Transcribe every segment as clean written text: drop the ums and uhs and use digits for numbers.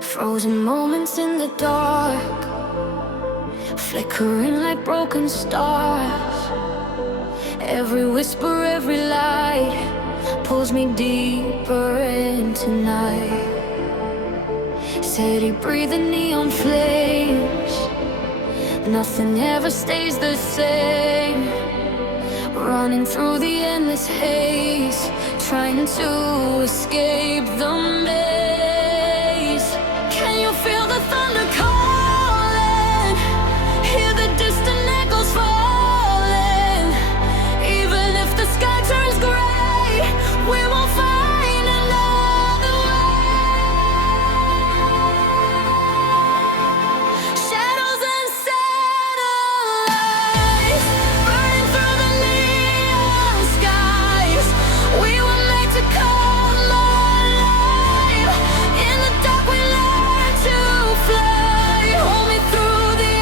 Frozen moments in the dark, flickering like broken stars. Every whisper, every light pulls me deeper into night. City breathing neon flames, nothing ever stays the same. Running through the endless haze, trying to escape the maze. Can you feel the thunder calling? Hear the distant echoes falling. Even if the sky turns gray, we will find another way. Shadows and satellites burning through the neon skies. We were made to come alive. In the dark we learn to fly. Hold me through the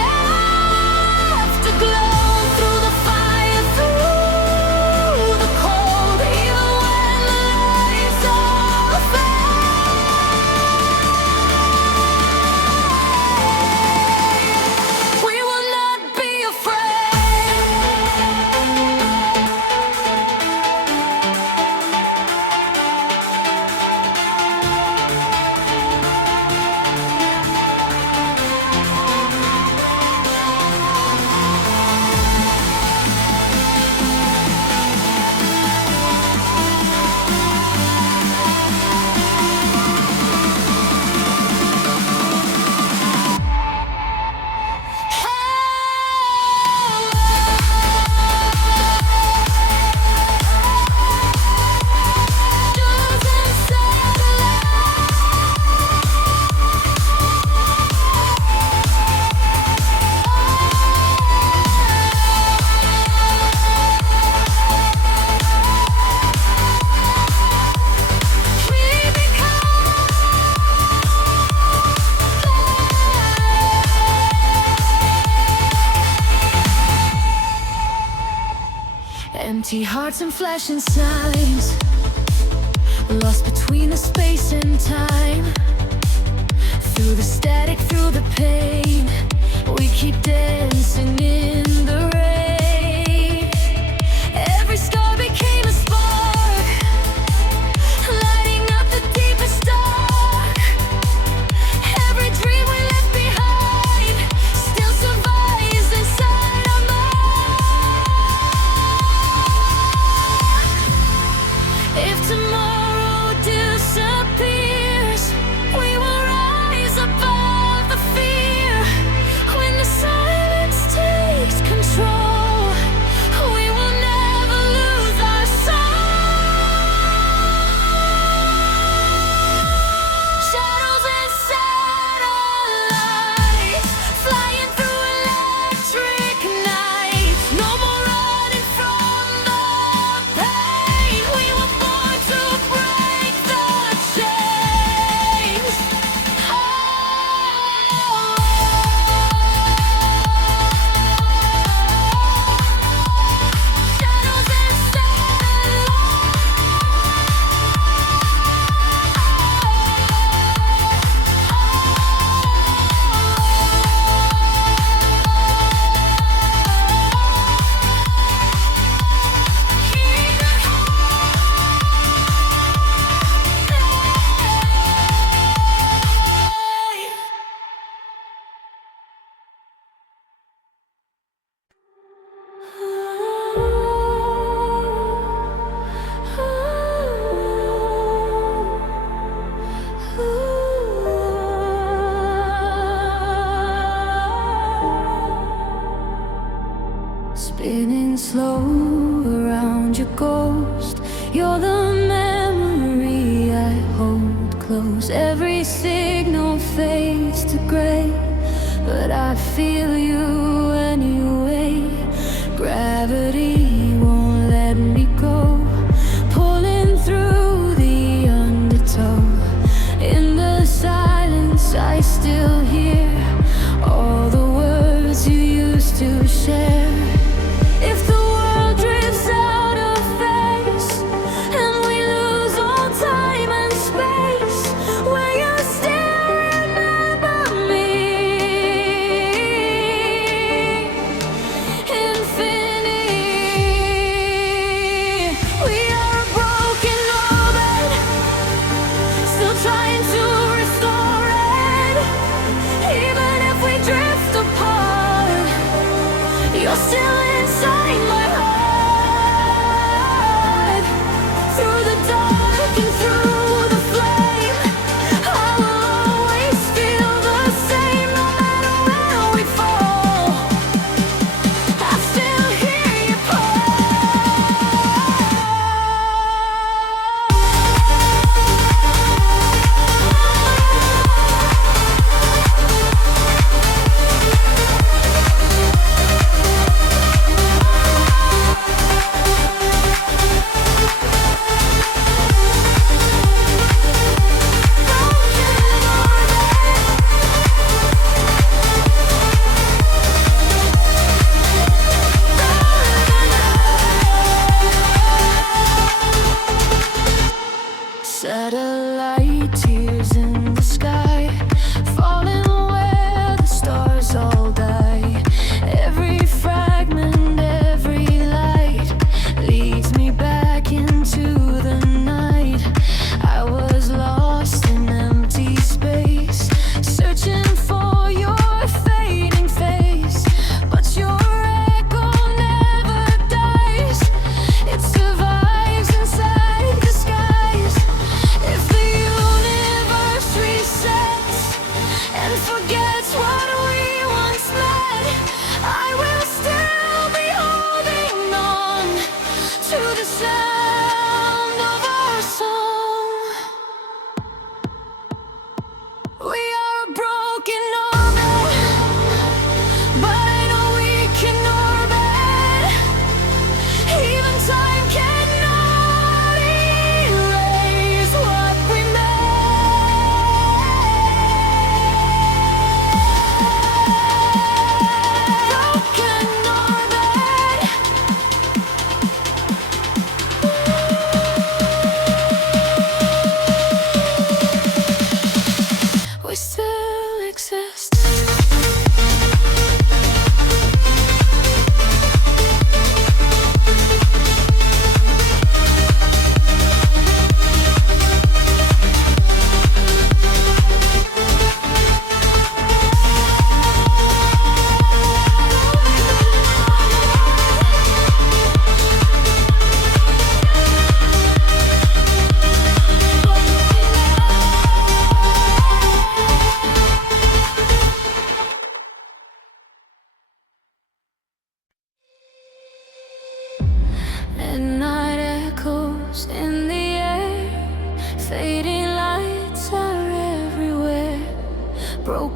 afterglow, through the fire, through the cold. Even when the lights all fade, we will not be afraid. Empty hearts and flashing signs, lost between the space and time. Through the static, through the pain, we keep dancing in the rain. Every scar became a spark, lighting up the deepest dark. Every dream we left behind still survives inside our minds. If tomorrow disappears, we will rise above the fear. When the silence takes control, we will never lose our soul. Shadows and satellites, flying through electric nights. No more running from the pain. We were born to break the chains. Shadows and spinning slow around your ghost. You're the memory I hold close. Every signal fades to gray, but I feel you anyway. Gravity won't let me go, pulling through the undertow. In the silence I still hear all the words you used to share. If the world drifts out of phase,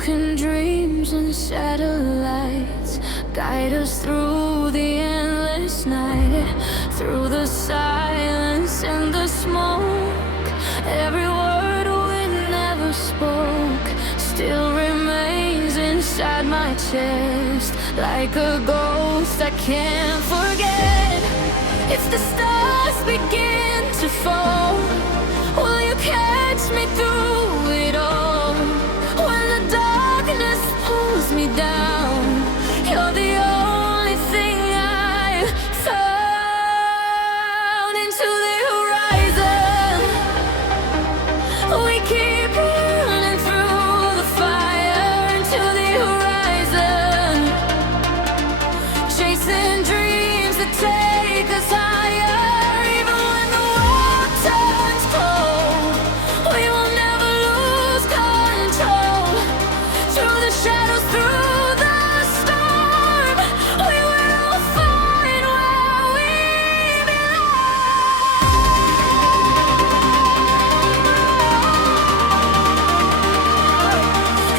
broken dreams and satellites guide us through the endless night, through the silence and the smoke. Every word we never spoke still remains inside my chest, like a ghost I can't forget. If the stars begin to fall, will you catch me through it all? When the darkness pulls me down, you're the only thing I found. Into the horizon, we keep running through the fire. Into the horizon, chasing dreams that take us higher. Even when the world turns cold, we will never lose control. Through the shadows, through the storm, we will find where we belong.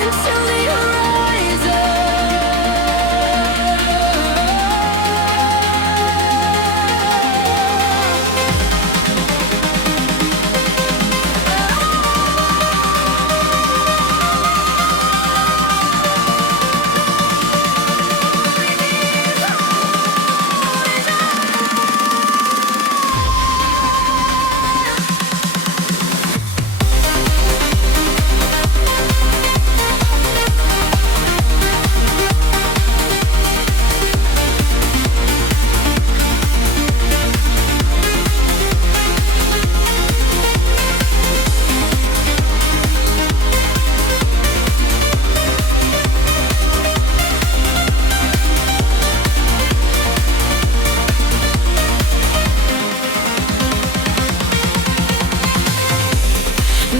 Into the horizon.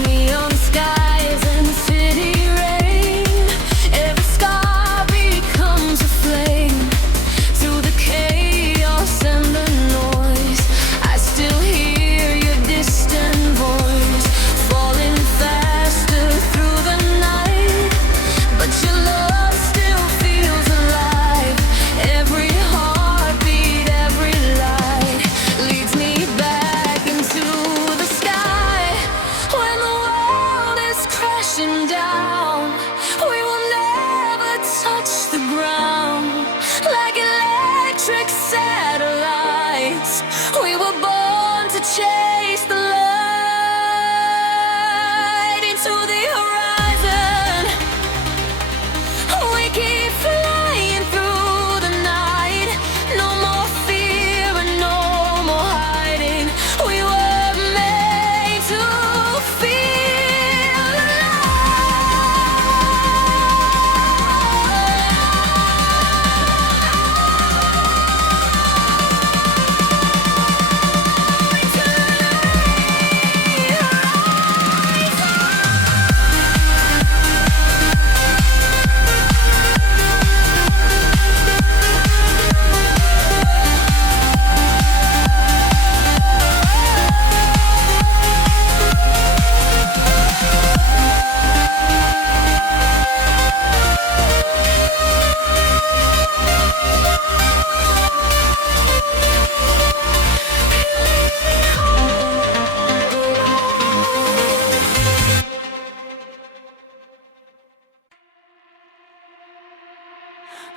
Neon skies and city rain, every scar becomes a flame. Through the chaos and the noise, I still hear your distant voice, falling faster through the night. But your love still feels alive. Every heartbeat, every light leads me back into the sky. When the world is crashing down, we will never touch the ground. Like electric satellites, we were born to chase the light. Into the horizon, we keep flying through the night. No more fear and no more hiding. We were made to feel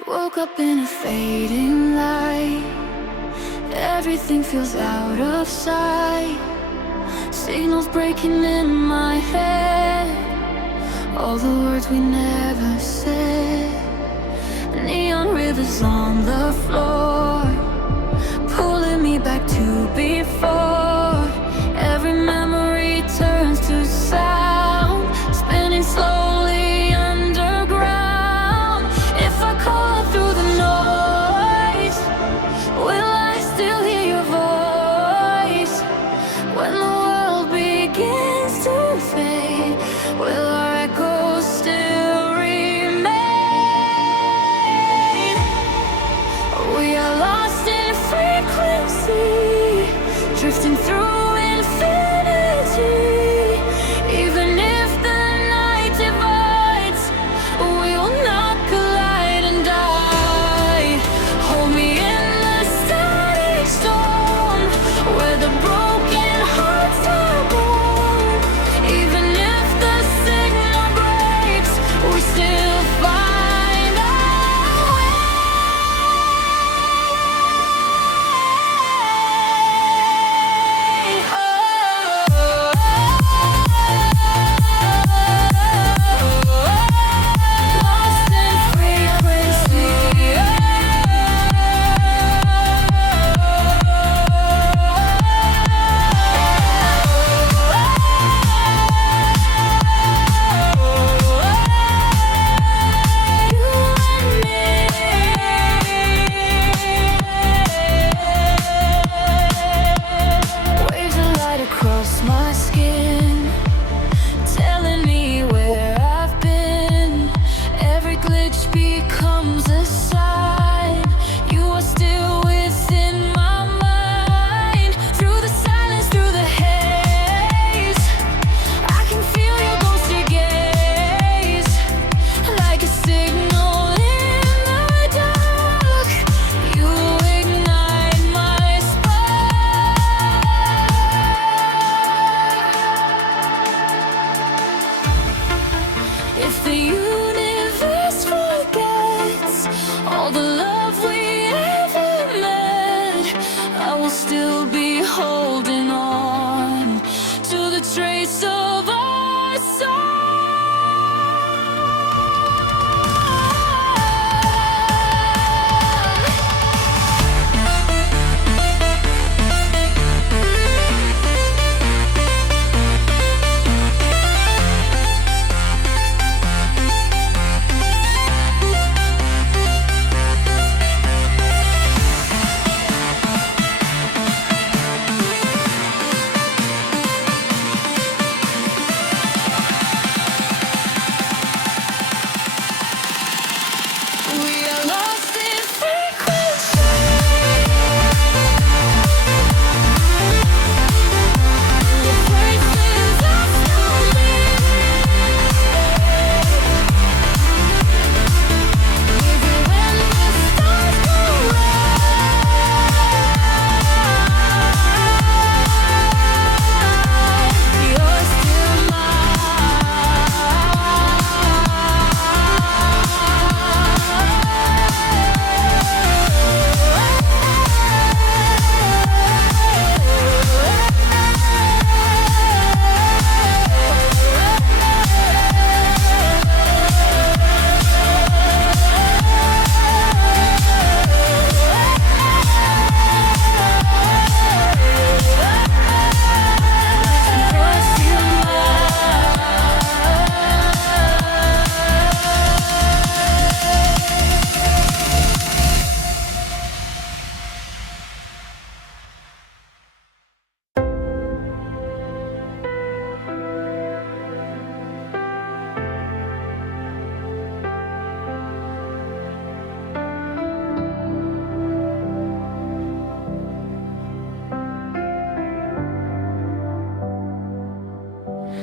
Woke up in a fading light. Everything feels out of sight. Signals breaking in my head, all the words we never said. Neon rivers on the floor, pulling me back to before. Every memory turns to sound, spinning slowly underground. If I call through the noise, will I still hear your voice? When the world begins to fade, will our echoes still remain? We are lost in frequency, drifting through infinity. Even if the night divides,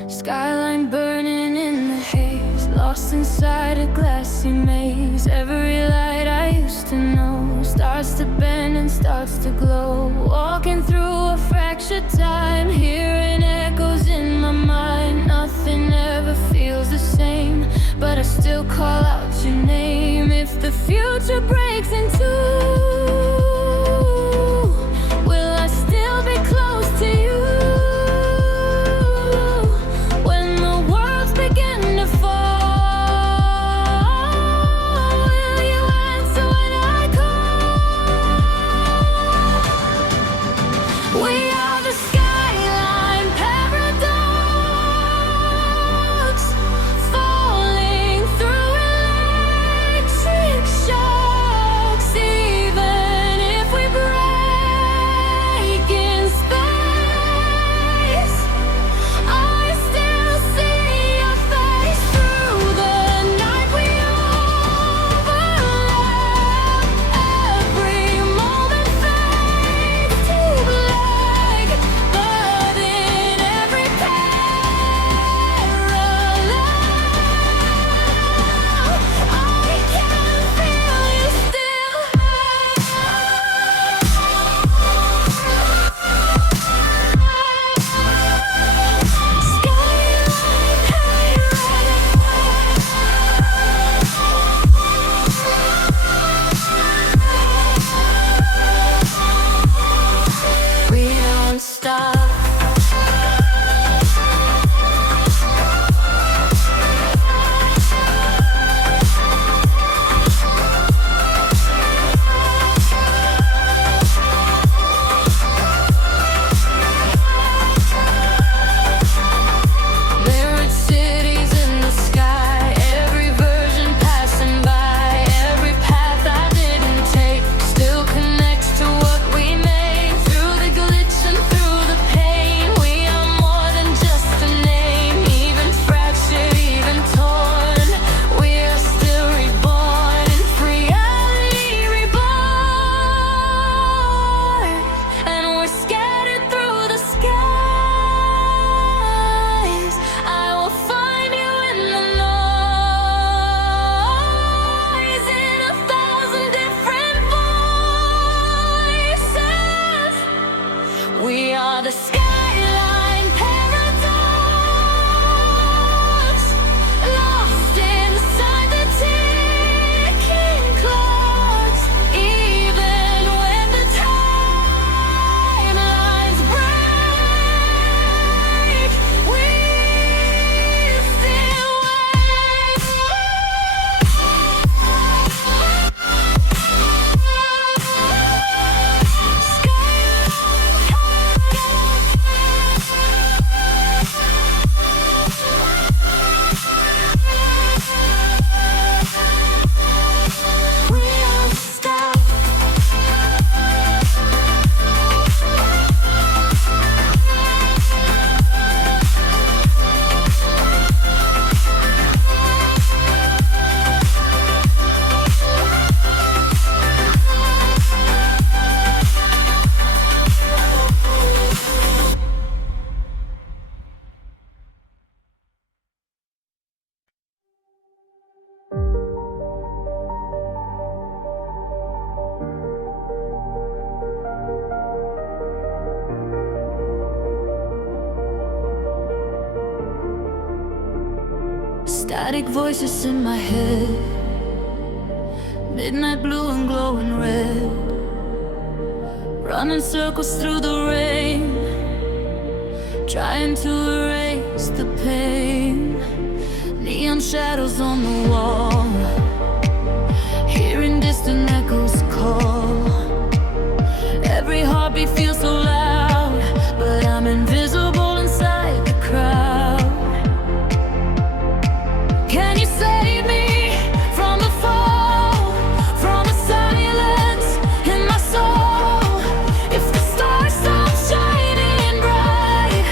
Skyline burning in the haze, lost inside a glassy maze. Every light I used to know starts to bend and starts to glow. Walking through a fractured time, hearing echoes in my mind. Nothing ever feels the same, but I still call out your name. If the future breaks in two, will I still be close to you? When the worlds begin to fall, will you answer when I call? We are the skyline paradox, falling through electric shocks. Even if we break in space, I still see your face through the night. We overlap, every moment fades to black, but in every parallel, I can feel you still. We don't stop. Mirrored cities in the sky, every version passing by. Every path I didn't take still connects to what we made. Through the glitch and through the pain, we are more than just a name. Even fractured, even torn, we are still reborn in reality reborn. And we're scattered through the skies. I will find you in the noise, in 1,000 different voices. We are the skyline paradox, lost inside the ticking clocks. Even when the timelines break, we still wait. We don't stop. Static voices in my head, midnight blue and glowing red, running circles through the rain, trying to erase the pain. Neon shadows on the wall, hearing distant echoes call. Every heartbeat feels so loud, but I'm invisible inside the crowd. Can you save me from the fall, from the silence in my soul? If the stars stop shining bright,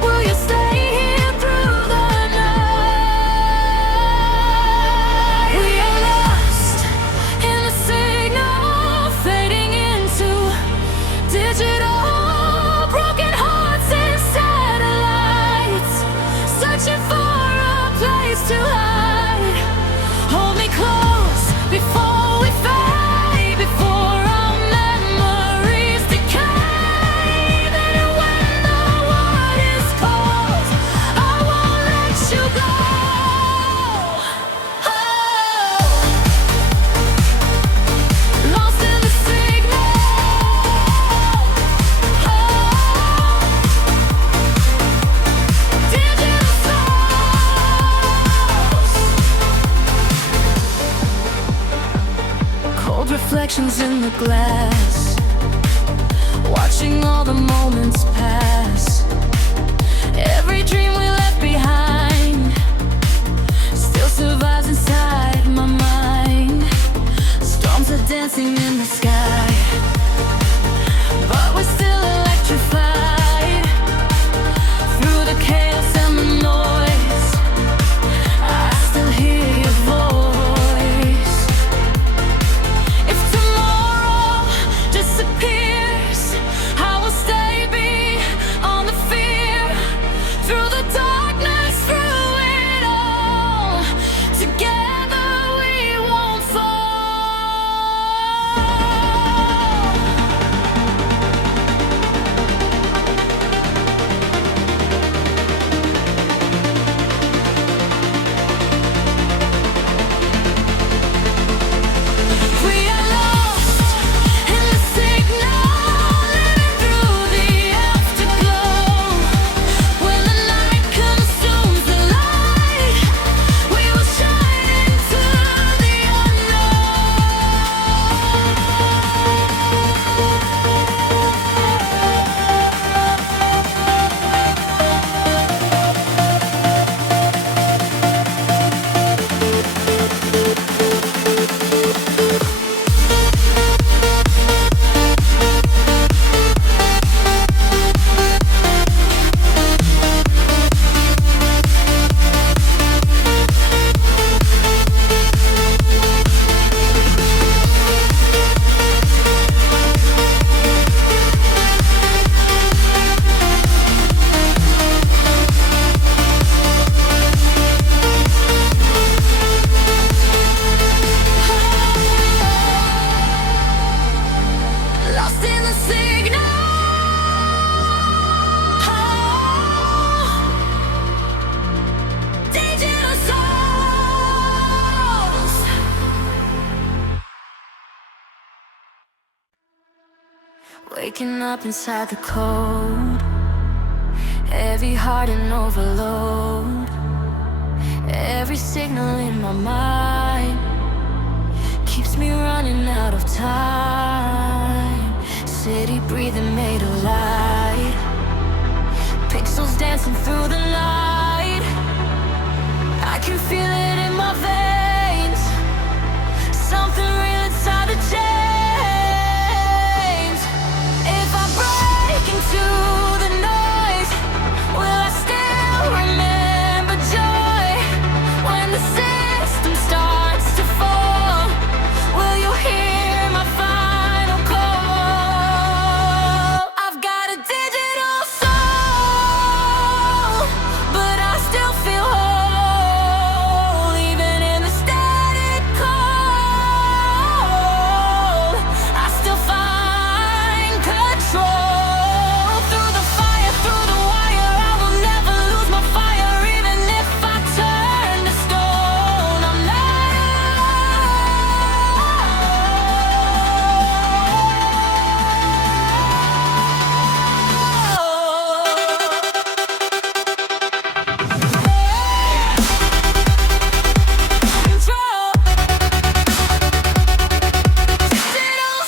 will you stay here through the night? glass, watching all the moments pass. Every dream we left behind still survives inside my mind. Storms are dancing in the sky, but we're still electrified. Through the chaos and the noise, I still hear your voice. If tomorrow disappears, I will stay beyond the fear. Through the darkness, through it all, together we won't fall. We are lost in the signal, living through the afterglow. When the night consumes the light, we will shine into the lost in the signal. Dangerous souls. Waking up inside the cold, heavy heart and overload. Every signal in my mind keeps me running out of time. City breathing made of light, pixels dancing through the night. I can feel it in my veins, something real inside the chains. If I break into the noise, will I still remember joy? When the system starts to fall, will you hear my final call? I've got a digital soul, but I still feel whole, even in the static cold. I still find control. Through the fire, through the wire, I will never lose my fire. Even if I turn to stone, I'm not control. Digital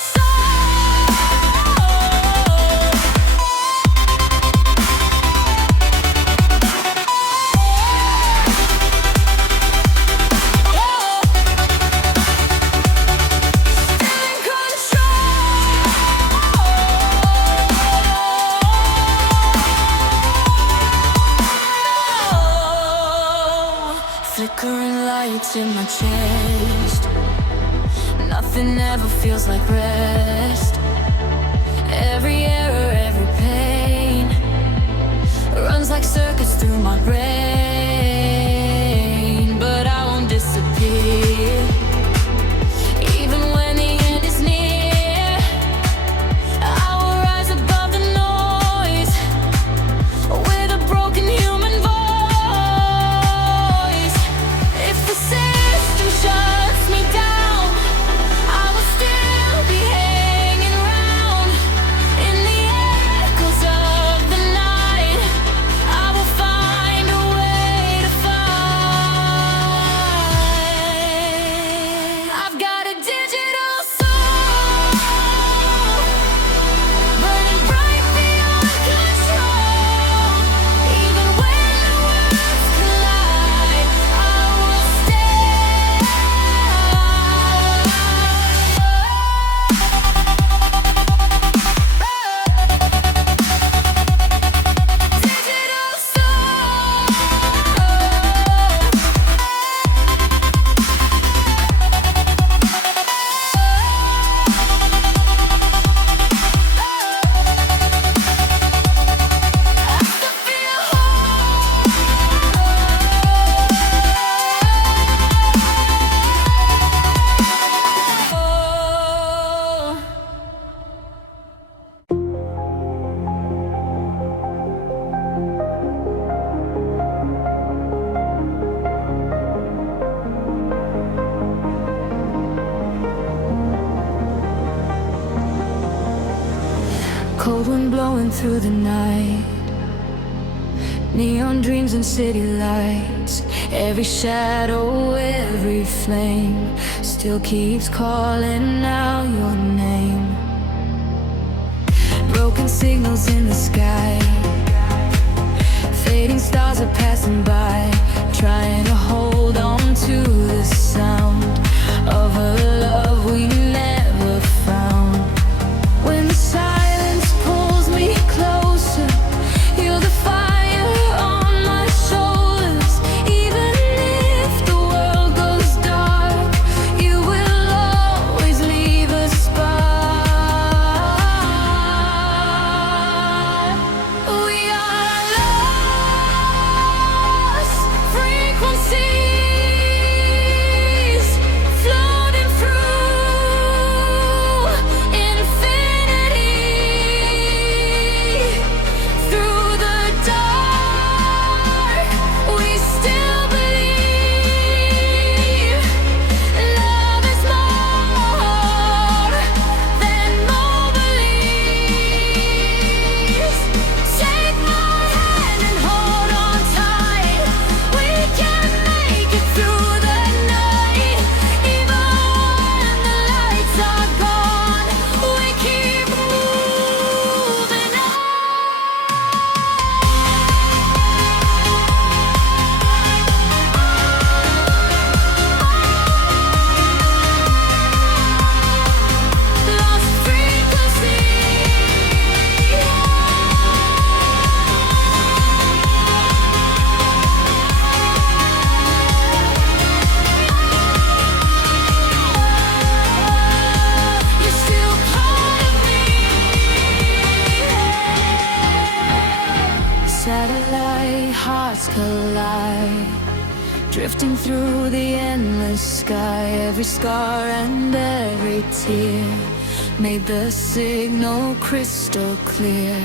flickering lights in my chest, nothing ever feels like rest. Every error, every pain runs like circuits through my brain. But I won't disappear, even when the end is near. I will rise above the noise with a broken human voice. If the system shuts me down, I will still be hanging round. In the floating through the night. Neon dreams and city lights. Every shadow, every flame still keeps calling out your name. Broken signals in the sky. Fading stars are passing by, trying to hold on to the sound of a love we never found. When the silence pulls me closer, you're the fire on my shoulders. Even if the world goes dark, you will always leave a spark. We are lost frequencies, floating through infinity. Through the dark, we still believe love is more than more beliefs. Take my hand and hold on tight. We can make it through the night. Even when the lights are gone, we keep moving on. Lost frequency. You're still part of me. Satellite hearts collide, drifting through the endless sky. Every scar and every tear made the signal crystal clear.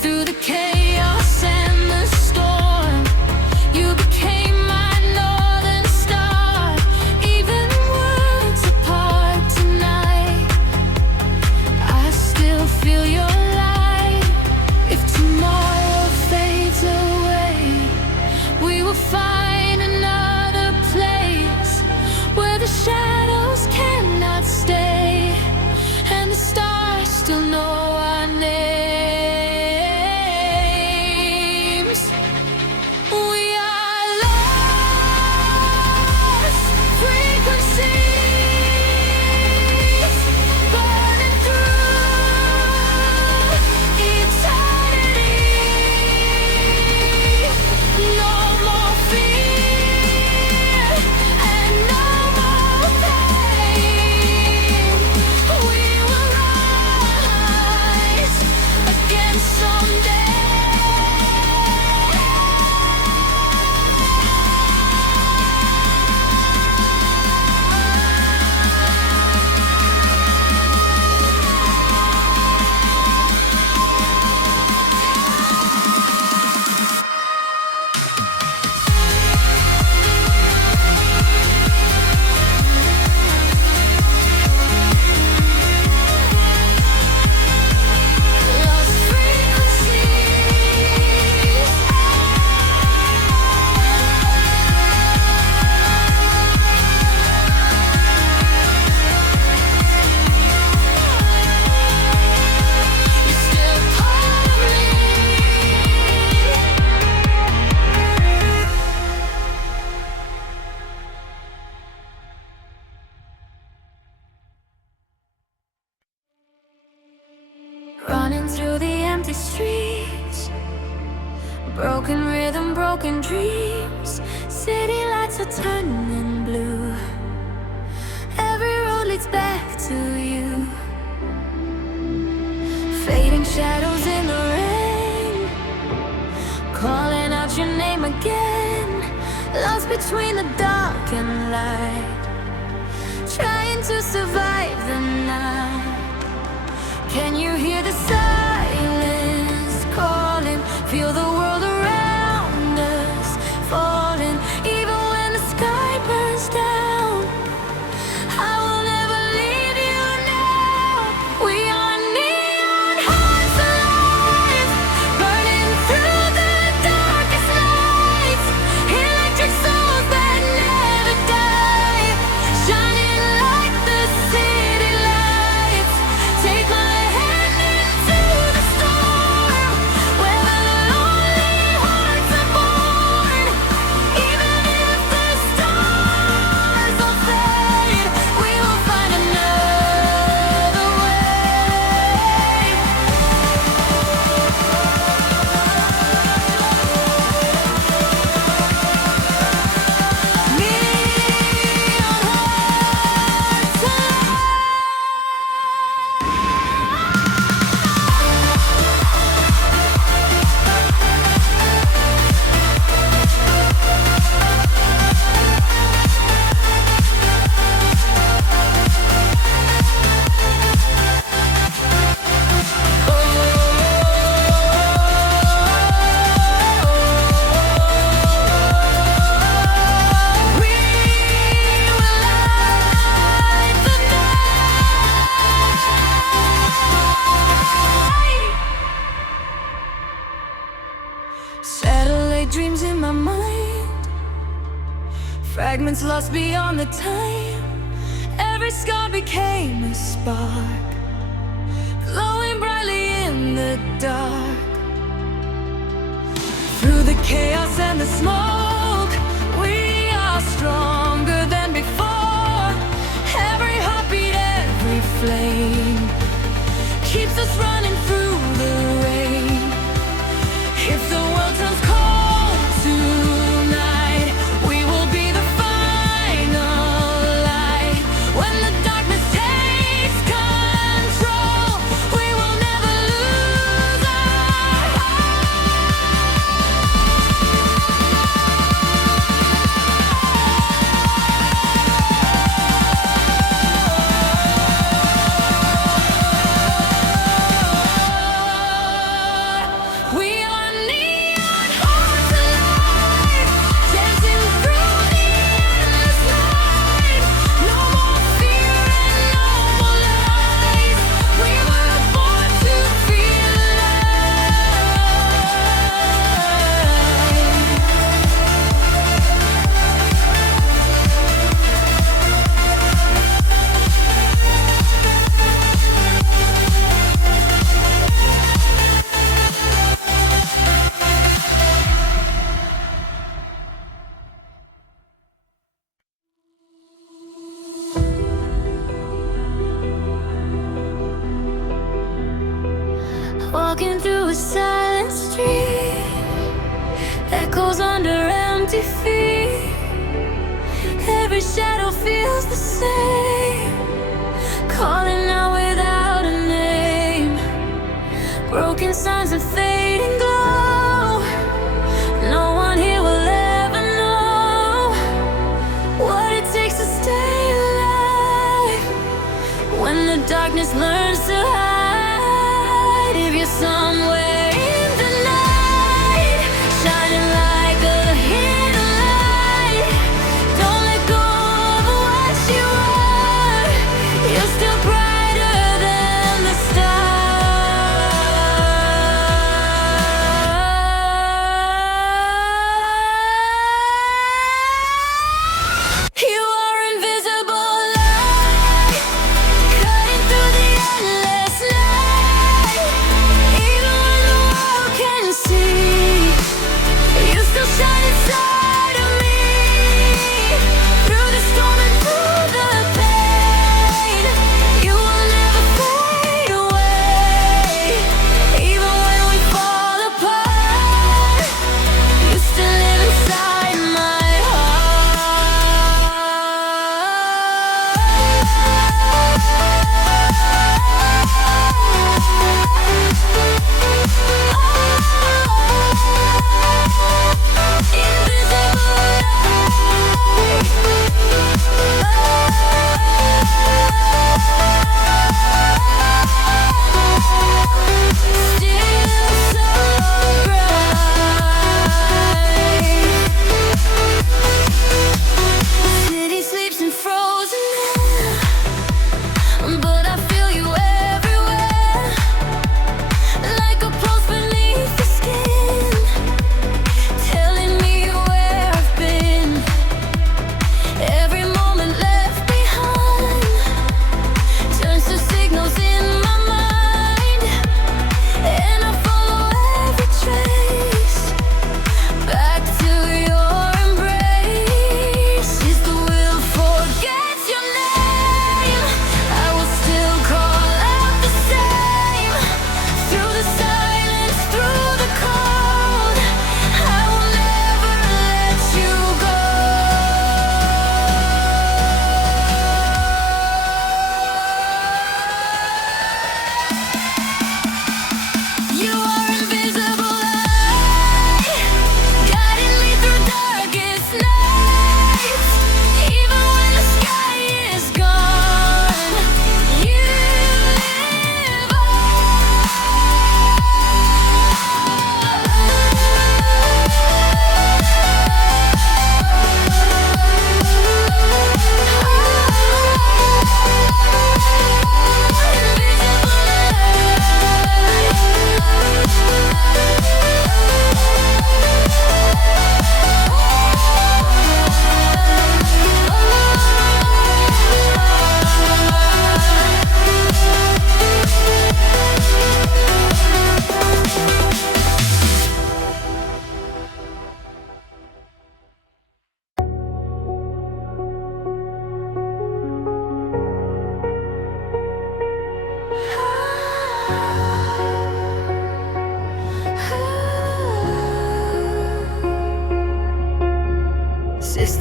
Through the chaos and the storm, you became my northern star. Even worlds apart tonight, I still feel your light. If tomorrow fades away, we will find another place where the shadows cannot stay, and the stars still know our names. We are lost frequencies, burning through eternity. No more fear and no more pain. We will rise again someday. Lost frequencies. You're still part of me. Running through the empty streets, broken rhythm, broken dreams. City lights are turning blue. Every road leads back to you. Fading shadows in the rain, calling out your name again. Lost between the dark and light, trying to survive the night. Can you hear the silence calling? Feel the world around us falling. Even when the sky burns down, I will never leave you now. We are neon hearts alive. Satellite dreams in my mind, fragments lost beyond the time. Every scar became a spark, glowing brightly in the dark. Through the chaos and the smoke, we are stronger than before. Every heartbeat, every flame keeps us running through the rain. If the world turns cold tonight, we will be the final light. When the darkness takes control, we will never lose our heart. We are neon hearts alive, dancing through the endless night. No more fear and no more lies. We were born to feel alive. Walking through a silent street, echoes under empty feet. Every shadow feels the same, calling out without a name. Broken signs of fading glow. No one here will ever know what it takes to stay alive. When the darkness learns to hide, if you're somewhere in the night, shining like a hidden light, don't let go of what you are. You're still brighter than the stars.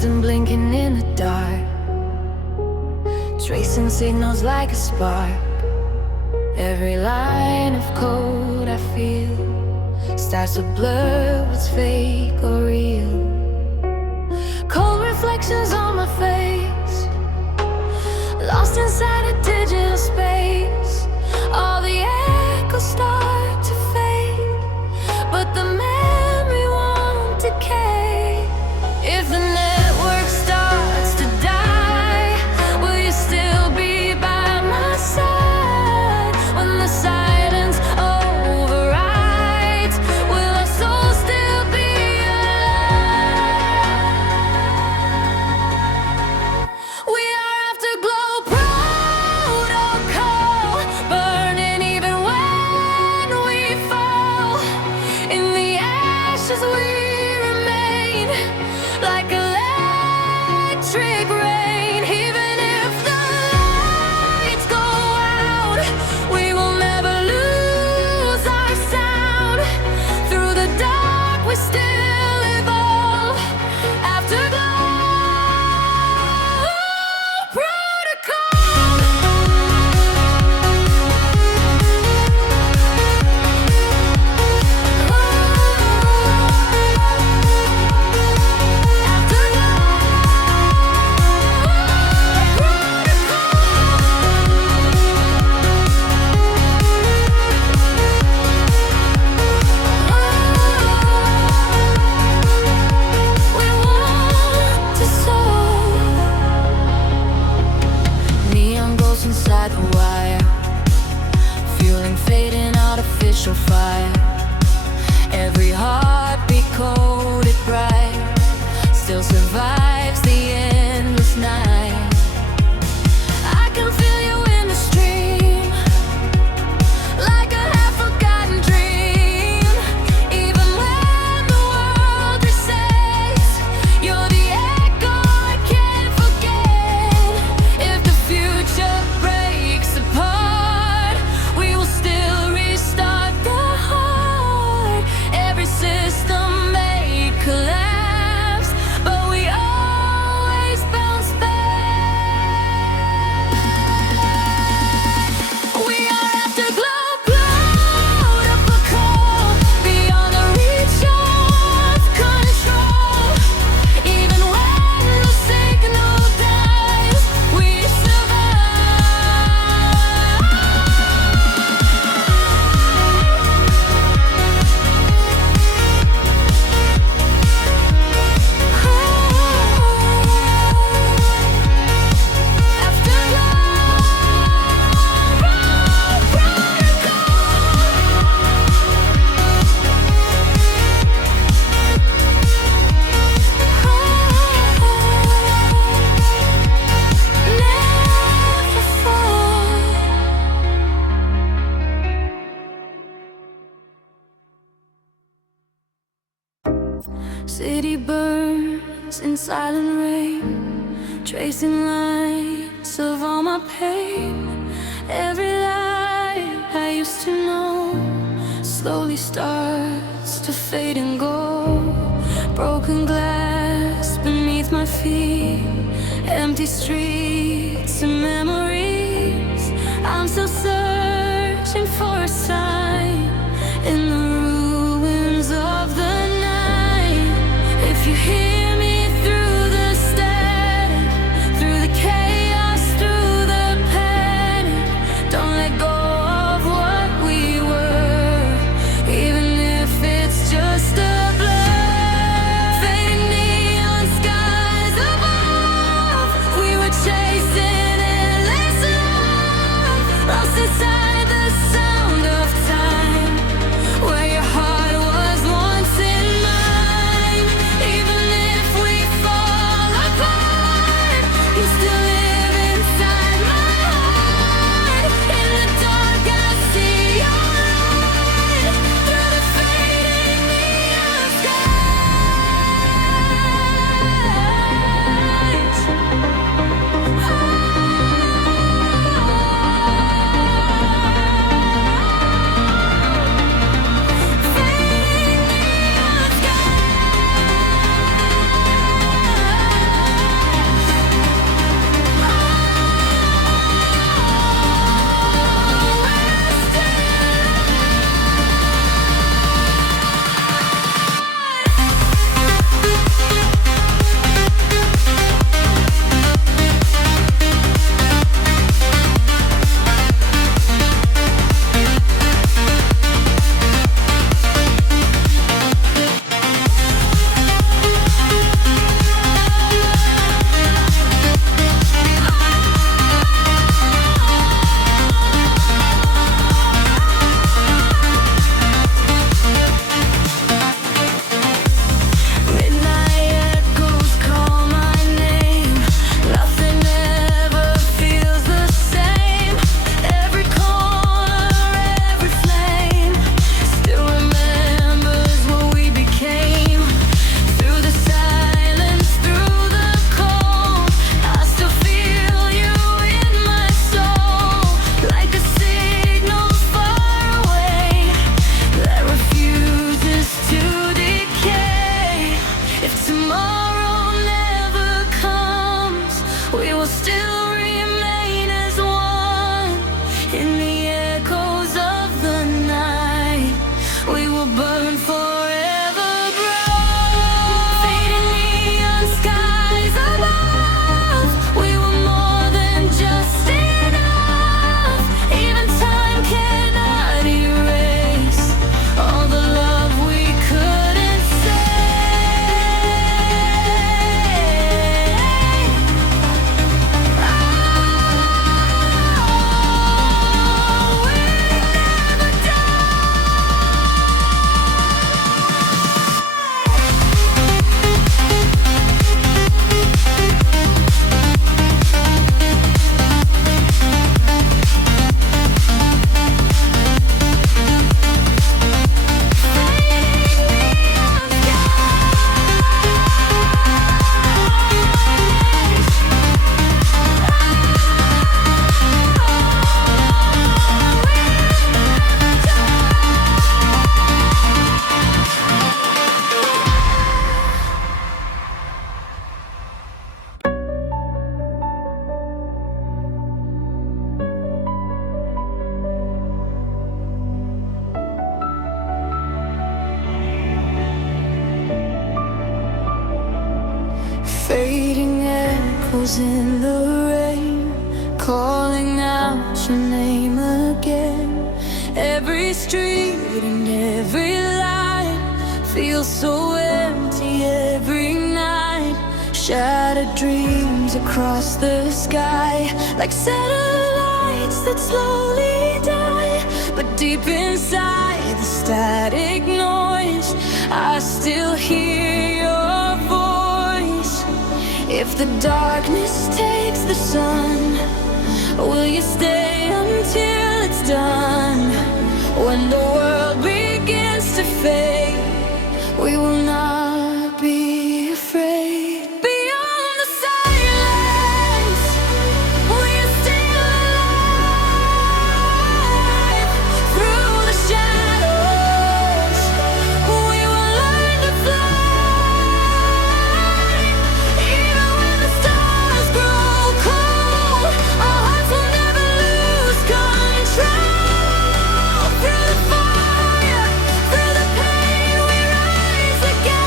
system blinking in the dark, tracing signals like a spark. Every line of code I feel starts to blur what's fake or real. Cold reflections on my face, lost inside a digital space. All the echoes start to fade, but the memory won't decay. If the network starts to die, will you still be by my side? When the silence overrides, will our soul still be alive? We are afterglow protocol, burning even when we fall. In the ashes we remain, like electric rain. Even if the lights go out, we will never lose our sound. Through the dark we still evolve. Afterglow protocol. We want to soar. Neon glows inside the wire, fueling fading artificial fire. Every heartbeat coded bright still survives the endless night. I can feel you in the stream, like a half-forgotten dream. Even when the world resets, you're the echo I can't forget. If the future breaks apart, we will still restart the heart. Every system may collapse, but we always bounce back. We are afterglow protocol, beyond the reach of control. Even when the signal dies, we survive. City burns in silent rain, tracing lines of all my pain. Every life I used to know slowly starts to fade and go. Broken glass beneath my feet, empty streets and memories. I'm still searching for a sign in the ruins of the night. If you hear me through the static, through the chaos, through the panic, don't let go of what we were, even if it's just a blur. Fading neon skies above, we were chasing endless love, lost inside Fading echoes in the rain, calling out your name again. Every street and every light feels so empty every night. Shattered dreams across the sky, like satellites that slowly die. But deep inside the static noise, I still hear your voice. If the darkness takes the sun, will you stay until it's done? When the world begins to fade, we will not be afraid. Beyond the silence, will you stay alive? Through the shadows, we will learn to fly. Even when the stars grow cold, our hearts will never lose control. Through the fire, through the pain, we rise again.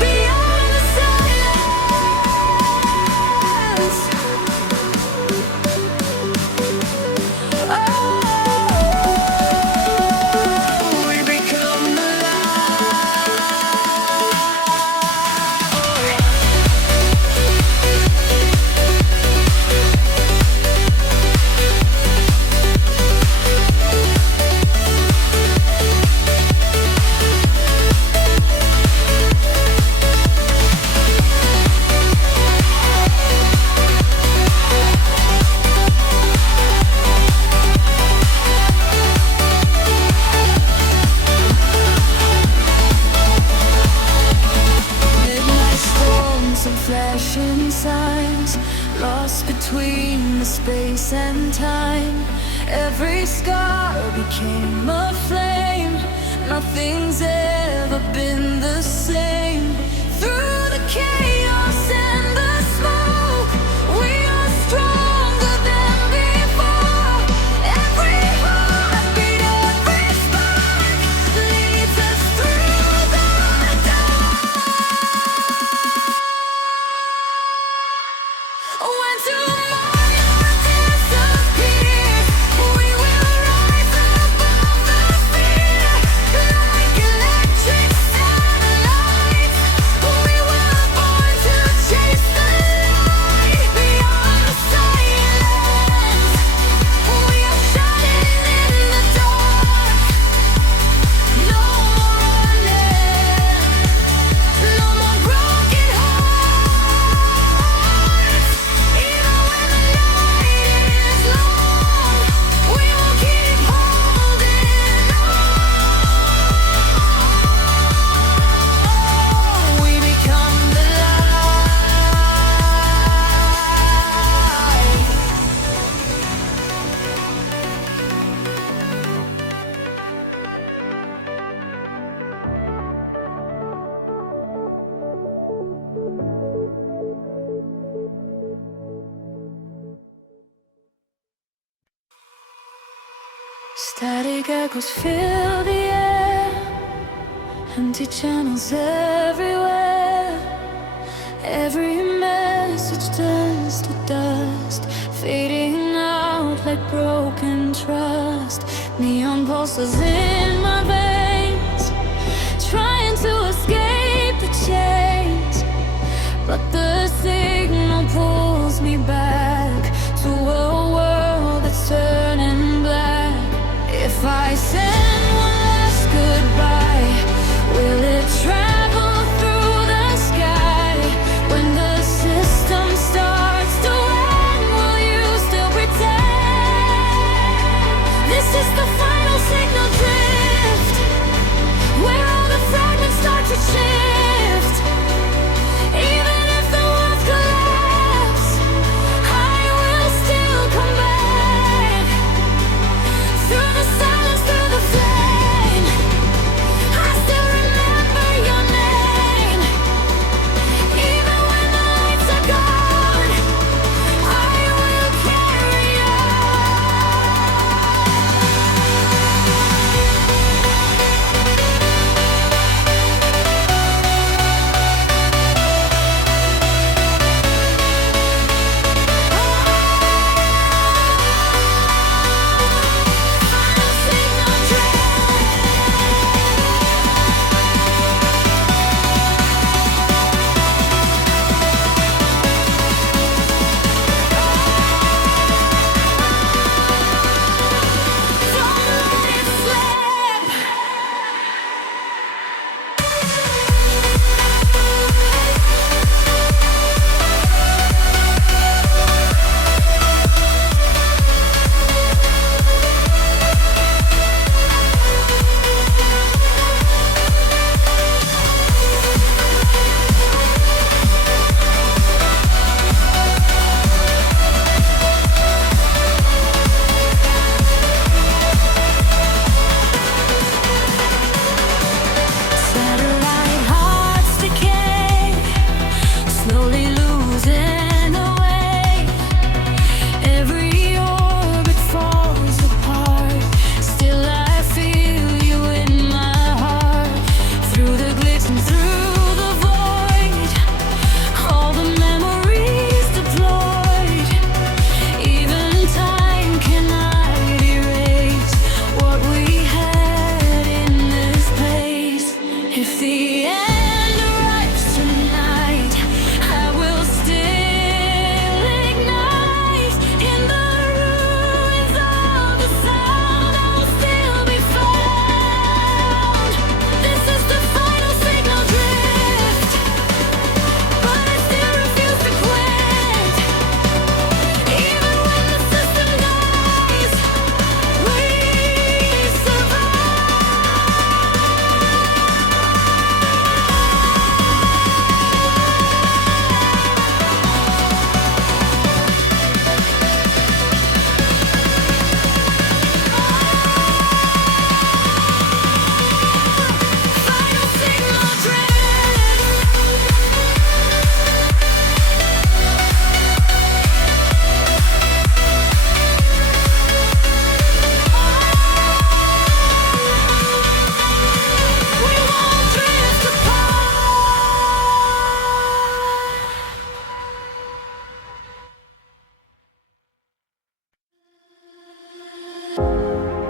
Beyond the silence, oh, we become the midnight storms and flashing signs, lost between the space and time. Every scar became a flame. Nothing's ever been the same. Through the chaos and the smoke, we are stronger than before. Every heartbeat, every spark leads us through the dark. When tomorrow disappears, we will rise above the fear. Like electric satellites, we were born to chase the light. Beyond the silence, we are shining in the dark. No more running, no more broken hearts. Even when the night is long, we will keep holding on. We become the light. Static echoes fill the air, empty channels everywhere. Every message turns to dust, fading out like broken trust. Neon pulses in my veins, trying to escape the chains, but the signal pulls me back to a world that's turning black. If I send one last goodbye, will it travel through the sky? When the system starts to end, will you still pretend? This is the final signal drift, where all the fragments start to shift. Even if the walls collapse,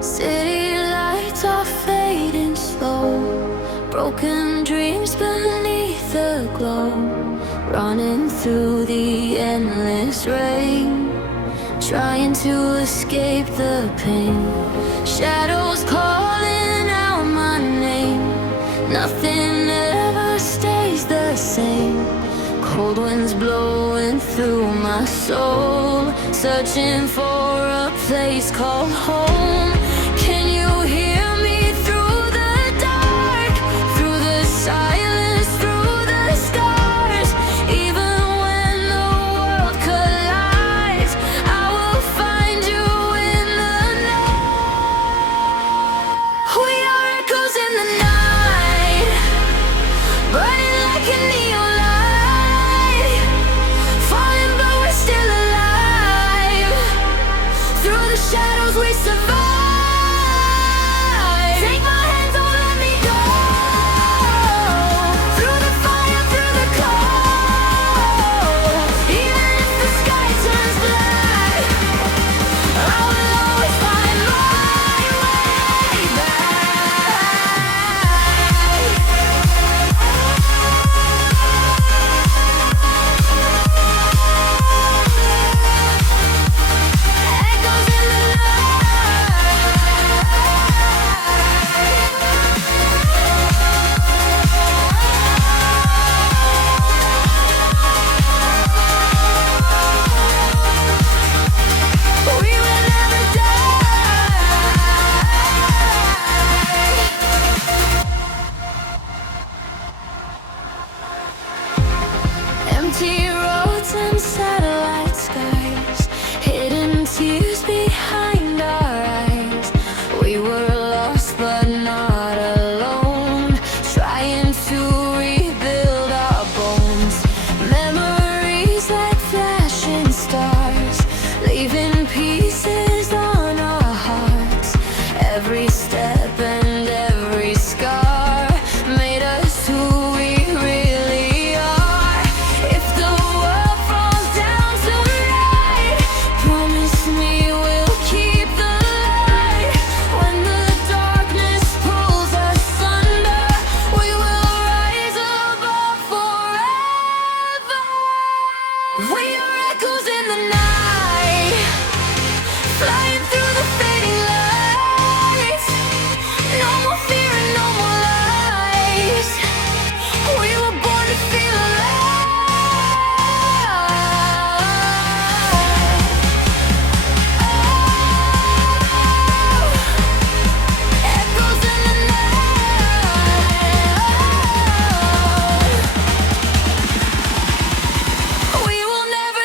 City lights are fading slow, broken dreams beneath the glow, running through the endless rain, trying to escape the pain. Shadows calling out my name, nothing ever stays the same. Cold winds blowing through my soul, searching for a place called home. Can you hear me through the dark, through the silence, through the scars? Even when the world collides, I will find you in the night. We are echoes in the night, burning like a neon light, falling but we're still alive. Through the shadows we survive. Take my hand, don't let me go. Through the fire, through the cold, even if the sky turns black, I will always find my way back. Echoes in the night. We will never die. Empty roads and satellite skies, hidden tears behind our eyes. We were lost but not alone, trying to rebuild our bones. Memories like flashing stars, leaving pieces on our hearts. Every step and every scar made us who we really are. If the world falls down tonight, promise me we'll keep the light. When the darkness pulls us under, we will rise above forever. We are echoes in the night, flying through the fading lights. No more fear and no more lies. We were born to feel alive. Echoes in the night. We will never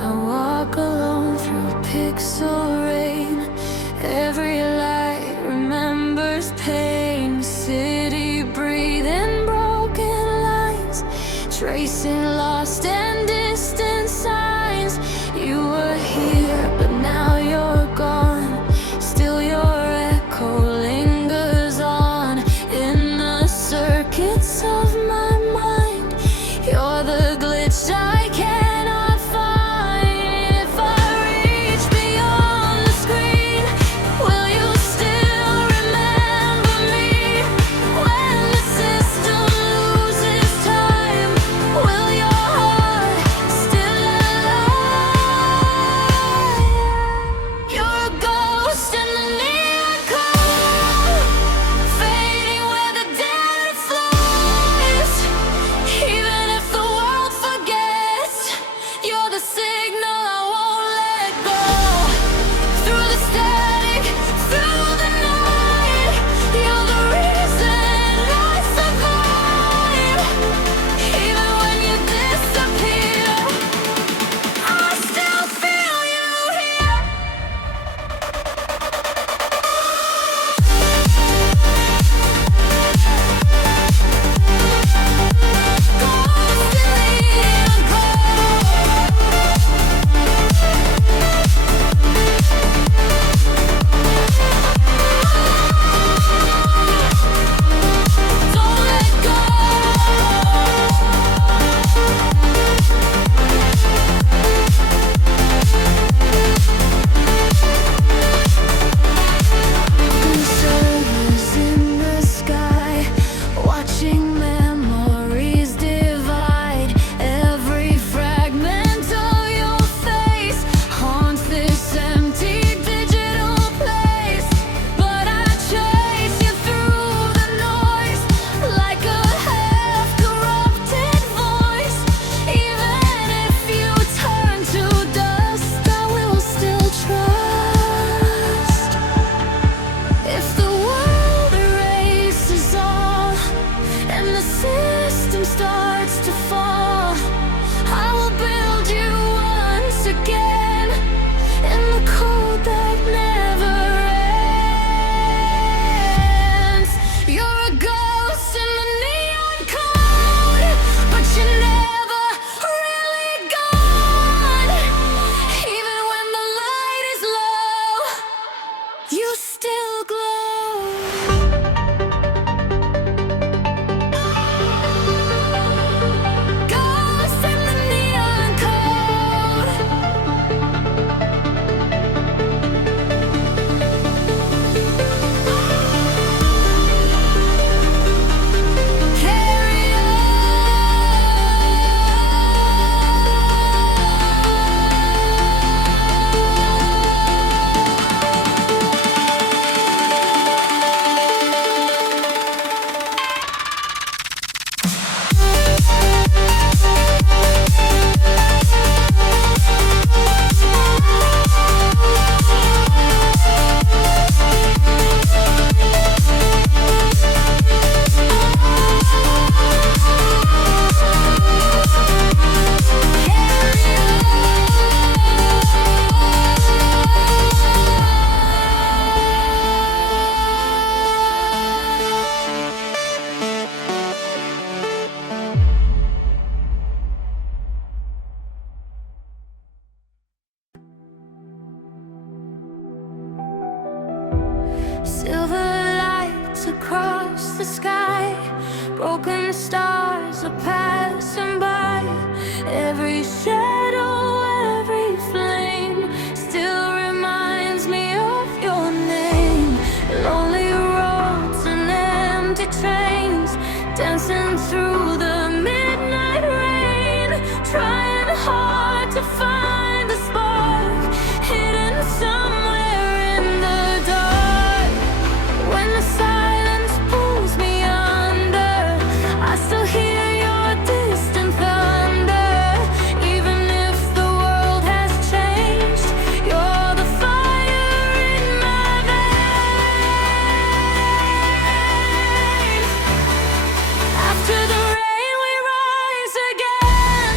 I walk alone through pixel rain. Every light remembers pain. City breathing broken lines, tracing lost and distant signs. You were here, but now you're gone. Still your echo lingers on in the circuits of my mind. You're the glitch I cannot find. If I reach beyond sky. Broken stars are passing by. Every shadow, every flame still reminds me of your name. Lonely roads and empty trains, dancing through the midnight rain, trying hard to find the spark hidden somewhere in the dark. When the silence pulls me under, I still hear your distant thunder. Even if the world has changed, you're the fire in my veins. After the rain we rise again,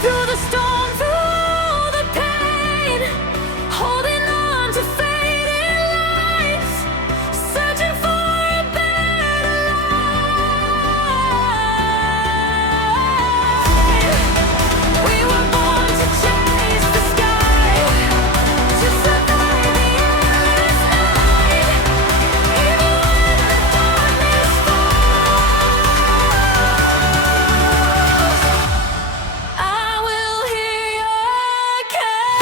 through the storm, through the pain, holding on to fading lights, searching for a better life. We were born to chase the sky, to survive the endless night. Even when the darkness falls, I will hear your call.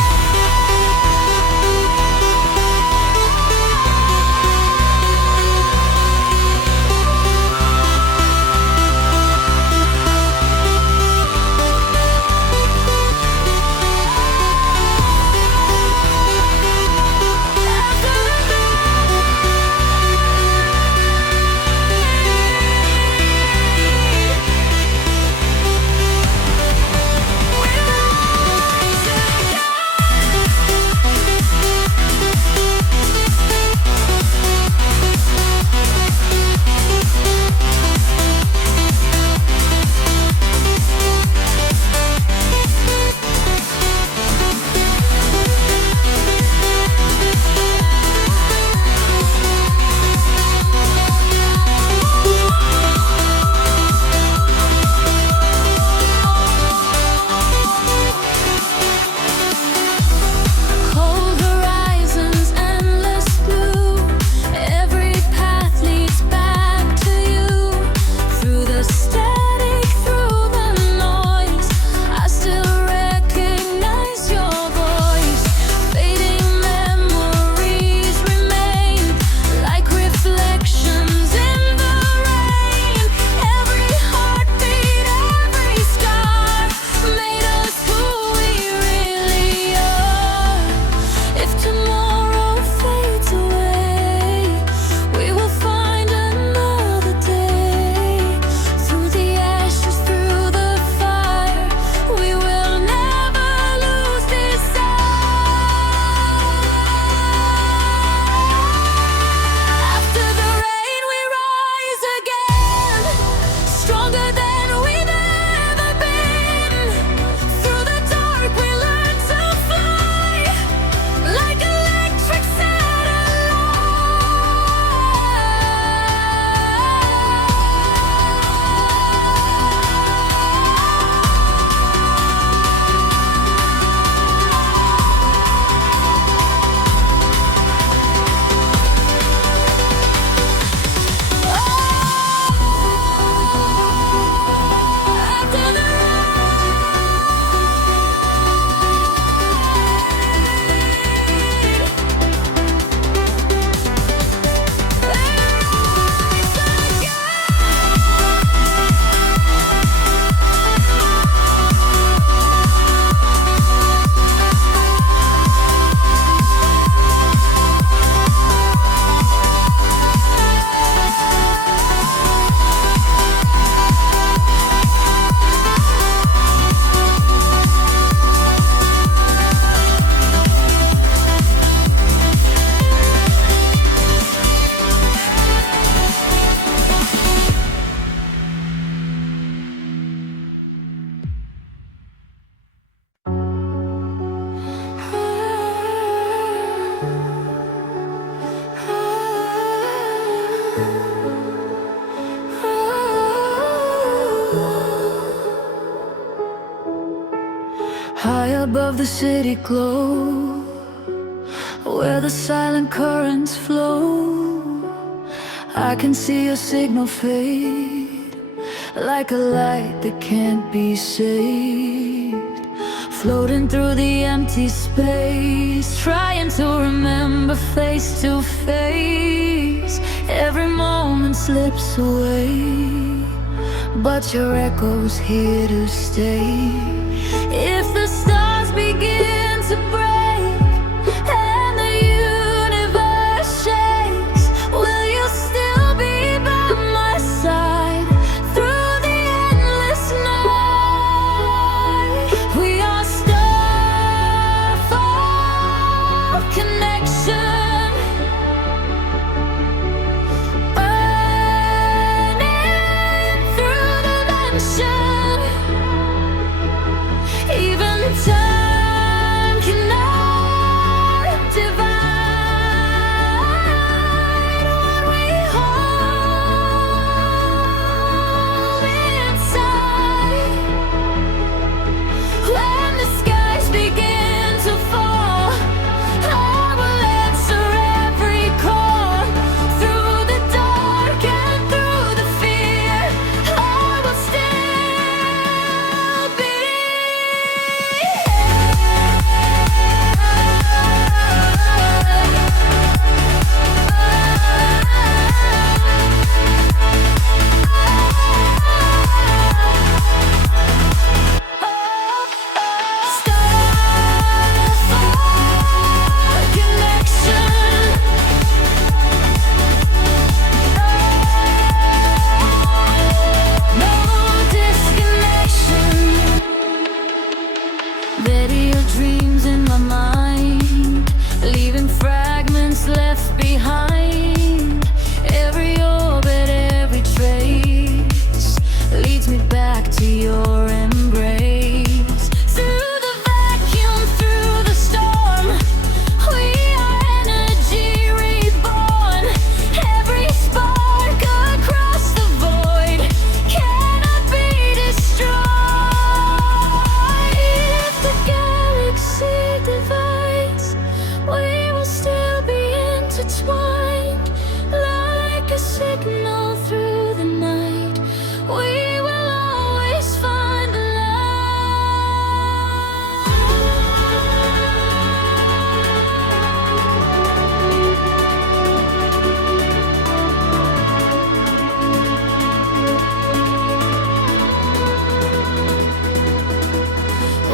Cold horizons, endless blue. Every path leads back to you. Through the static, through the noise, I still recognize your voice. Fading memories remain like reflections in the rain. Every heartbeat, every scar made us who we really are. If tomorrow fades away, we will find another day. Through the ashes, through the fire, we will never lose this sight. After the rain we rise again, stronger than we've ever been. Through the dark we learn to fly, like electric high above the city glow, where the silent currents flow. I can see a signal fade, like a light that can't be saved, floating through the empty space, trying to remember face to face. Every moment slips away, but your echo's here to stay. If the stars begin to break and the universe shakes, will you still be by my side through the endless night? We are starfall connection, burning through dimension. Even time cannot divide what we hold inside. When the skies begin to fall, I will answer every call. Through the dark and through the fear, I will still be. Video dreams in my mind, leaving fragments left behind. Every orbit, every trace leads me back to your embrace. Through the vacuum, through the storm, we are energy reborn. Every spark across the void cannot be destroyed. If the galaxy divides, we will still be intertwined. Like a signal through the night, we will always find the light.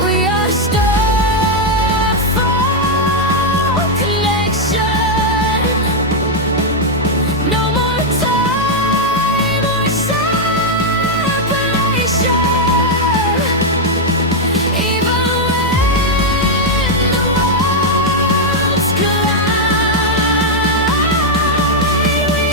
We are starfall connection. No more time or separation. Even when the worlds collide, we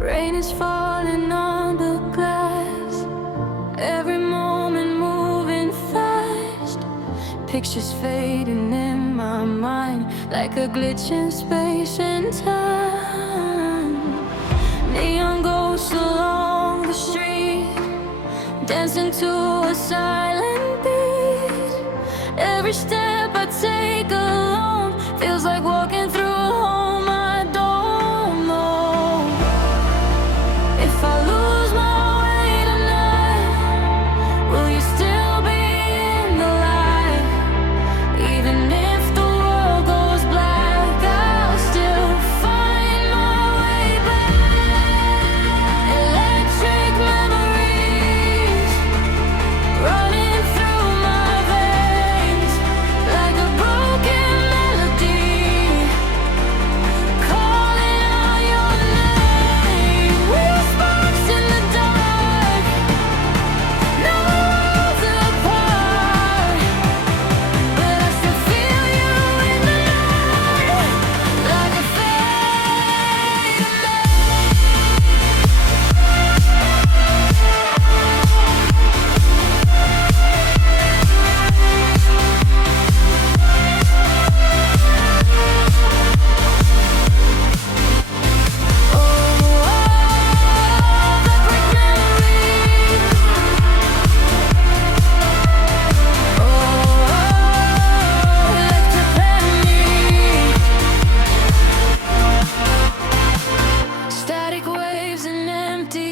rain is falling on the glass, every moment moving fast. Pictures fading in my mind, like a glitch in space and time. Neon ghosts along the street, dancing to a silent beat. Every step I take alone feels like walking through a home I don't know.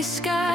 sky.